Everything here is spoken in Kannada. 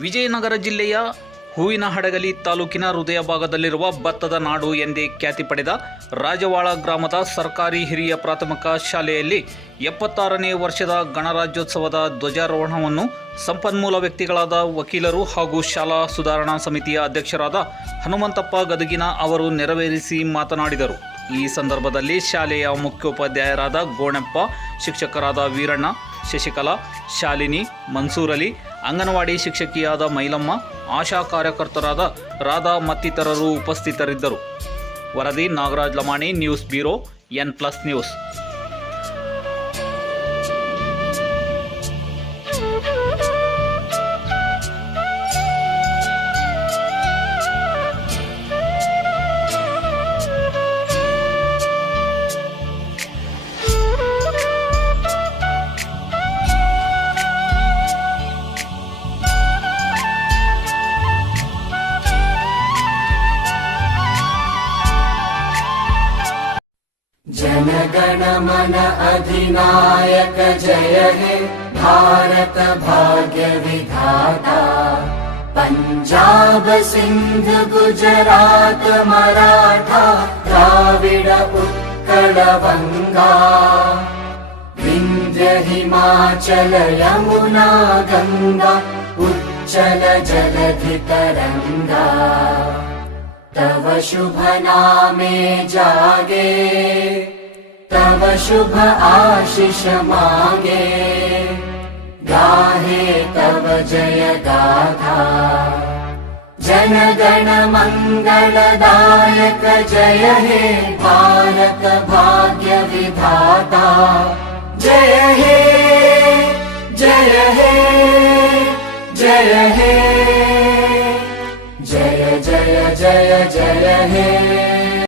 ವಿಜಯನಗರ ಜಿಲ್ಲೆಯ ಹೂವಿನಹಡಗಲಿ ತಾಲೂಕಿನ ಹೃದಯ ಭಾಗದಲ್ಲಿರುವ ಭತ್ತದ ನಾಡು ಎಂದೇ ಖ್ಯಾತಿ ಪಡೆದ ರಾಜವಾಳ ಗ್ರಾಮದ ಸರ್ಕಾರಿ ಹಿರಿಯ ಪ್ರಾಥಮಿಕ ಶಾಲೆಯಲ್ಲಿ 76ನೇ ವರ್ಷದ ಗಣರಾಜ್ಯೋತ್ಸವದ ಧ್ವಜಾರೋಹಣವನ್ನು ಸಂಪನ್ಮೂಲ ವ್ಯಕ್ತಿಗಳಾದ ವಕೀಲರು ಹಾಗೂ ಶಾಲಾ ಸುಧಾರಣಾ ಸಮಿತಿಯ ಅಧ್ಯಕ್ಷರಾದ ಹನುಮಂತಪ್ಪ ಗದಗಿನ ಅವರು ನೆರವೇರಿಸಿ ಮಾತನಾಡಿದರು. ಈ ಸಂದರ್ಭದಲ್ಲಿ ಶಾಲೆಯ ಮುಖ್ಯೋಪಾಧ್ಯಾಯರಾದ ಗೋಣಪ್ಪ, ಶಿಕ್ಷಕರಾದ ವೀರಣ್ಣ, ಶಶಿಕಲಾ, ಶಾಲಿನಿ, ಮನ್ಸೂರ್ ಅಲಿ, ಅಂಗನವಾಡಿ ಶಿಕ್ಷಕಿಯಾದ ಮೈಲಮ್ಮ, ಆಶಾ ಕಾರ್ಯಕರ್ತರಾದ ರಾಧಾ ಮತ್ತಿತರರು ಉಪಸ್ಥಿತರಿದ್ದರು. ವರದಿ Nagaraj Lamani, news bureau, N+ news. जनगण मन अधिनायक जय हे भारत भाग्य विधाता। पंजाब सिंध गुजरात मराठा द्राविड उत्कल बंगा, विंध्य हिमाचल यमुना गंगा उच्चल जलधि तरंगा। तव शुभ नामे जागे, तव शुभ आशीष मांगे, गाहे तव जय गाथा। जन गण मंगलदायक जय हे भारत भाग्य विधाता। जय हे जय हे जय हे, जय जय जय जय हे।